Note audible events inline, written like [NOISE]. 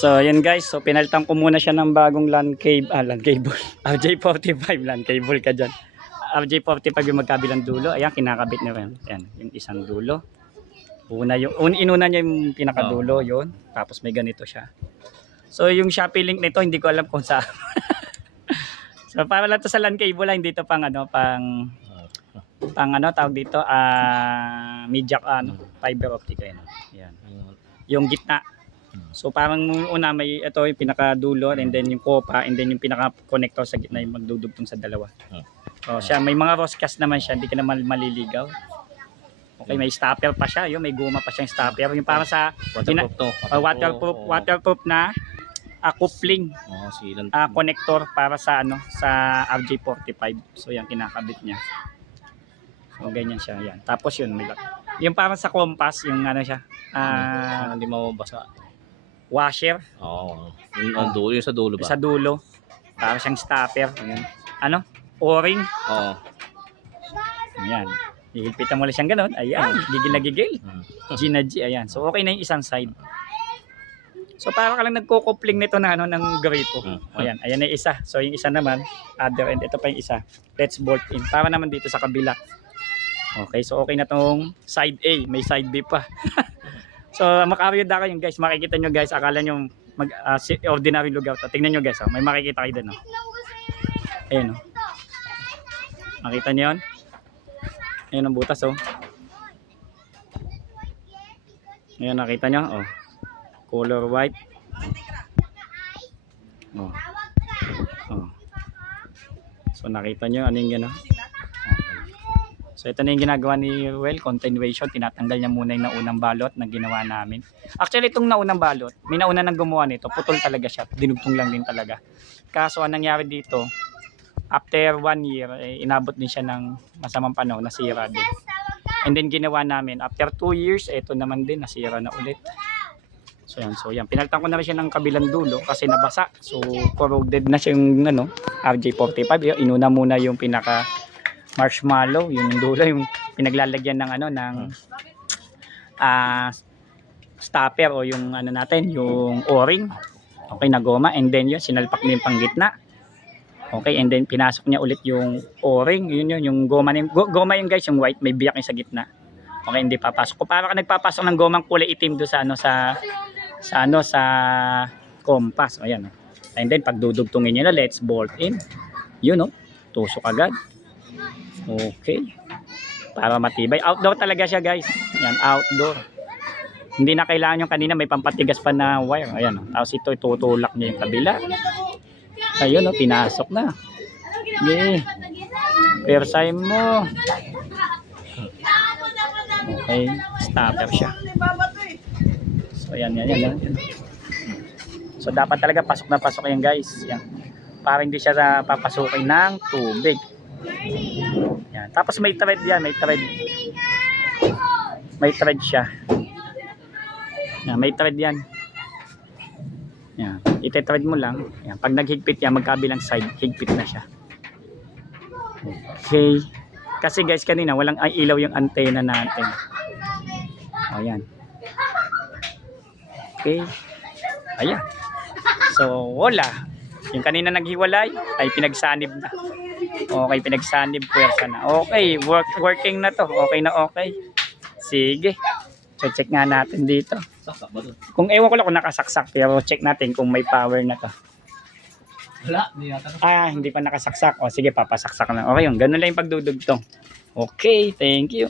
So, yan guys. So, pinalitan ko muna siya ng bagong LAN cable. Ah, LAN cable. [LAUGHS] RJ45 LAN cable ka dyan. RJ45 yung magkabilang dulo. Ayan, kinakabit niya rin. Ayan, yung isang dulo. Una yung, un, inuna niya yung pinakadulo, yun. Tapos may ganito siya. So, yung Shopee link nito, hindi ko alam kung saan. [LAUGHS] so, para lang to sa LAN cable, ah, hindi to pang ano, pang pang ano tawag dito ah media ano fiber optic ayun yan yung gitna so parang una may ito yung pinakadulo and then yung kopa and then yung pinaka connector sa gitna yung magdudugtong sa dalawa so siya may mga roscast naman siya hindi ka naman maliligaw okay may stopper pa siya yun may guma pa siyang stopper yung para sa Waterproof to. ah, waterproof Oo. waterproof na ah, coupling Oo, sealant. ah, connector para sa ano sa RJ45 so yan kinakabit niya so ganyan siya yan tapos yun may lock. yung parang sa compass yung ano siya Ah, hindi mababasa. Washer. Oo. Yung ang dulo, yung sa dulo ba? sa dulo. Para siyang stopper. Yun. ano? O-ring. Oo. ayan. Higilpitan mo lang siyang ganun. Ayan. Gigil na gigil. Hmm. G na G. Ayan. So okay na yung isang side. So para ka lang nagkukupling nito na ano ng gripo. Hmm. ayan. Ayan na yung isa. So yung isa naman other end. Ito pa yung isa. Let's bolt in. Para naman dito sa kabila. Okay. So okay na tong side A. May side B pa [LAUGHS] so makaryuda kayo guys makikita nyo guys akala nyo mag, ah, si- ordinary lugar to tingnan nyo guys oh, may makikita kayo dun oh. ayun oh. makita nyo yun ayun ang butas oh Ayan, nakita nyo? Oh. Color white. Oh. Oh. So, nakita nyo ano yung gano? So, ito na yung ginagawa ni Ruel. Continuation. Tinatanggal niya muna yung naunang balot na ginawa namin. Actually, itong naunang balot, may nauna nang gumawa nito. Putol talaga siya. Dinugtong lang din talaga. Kaso, ang nangyari dito, after one year, eh, inabot din siya ng masamang panahon, nasira din. And then ginawa namin after 2 years, ito naman din nasira na ulit. So yan, so yan. Pinalitan ko na rin siya ng kabilang dulo kasi nabasa. So corroded na siya yung ano, RJ45. Yung Inuna muna yung pinaka marshmallow, yun yung dulo, yung pinaglalagyan ng ano ng ah stopper o yung ano natin, yung o-ring. Okay, na goma and then yun sinalpak niya yung panggitna. Okay, and then pinasok niya ulit yung o-ring, yun yun, yung goma, yung- go- goma yung guys, yung white, may biyak yung sa gitna. Okay, hindi papasok. Kung para ka nagpapasok ng gomang kulay itim do sa ano sa sa ano sa compass. O yan. oh. And then pagdudugtungin niya na, let's bolt in. Yun oh, tusok agad. Okay. Para matibay. Outdoor talaga siya guys. Yan, outdoor. Hindi na kailangan yung kanina may pampatigas pa na wire. Ayan oh. Tapos ito tutulak niya yung kabila. Ayun oh, pinasok na. Yay. Persay mo. Okay, stopper siya. So yan, yan, yan, yan. So dapat talaga pasok na pasok yan guys. Yan. Para hindi siya papasukin ng tubig. Tapos may thread yan, may thread. May thread siya. Yan, may thread yan. Yan. Ite-thread mo lang. Yan. Pag naghigpit yan, magkabilang side, higpit na siya. Okay. Kasi guys, kanina walang ay, ilaw yung antena natin. O yan. Okay. Ayan. So, wala. Yung kanina naghiwalay, ay pinagsanib na. Okay, pinagsanib puwersa na. Okay, work, working na to. Okay na okay. Sige. So, check nga natin dito. Kung ewan ko lang kung nakasaksak, pero check natin kung may power na to. Wala, hindi yata. Ah, hindi pa nakasaksak. O sige, papasaksak na. Okay yun. Ganun lang yung pagdudugtong. Okay, thank you.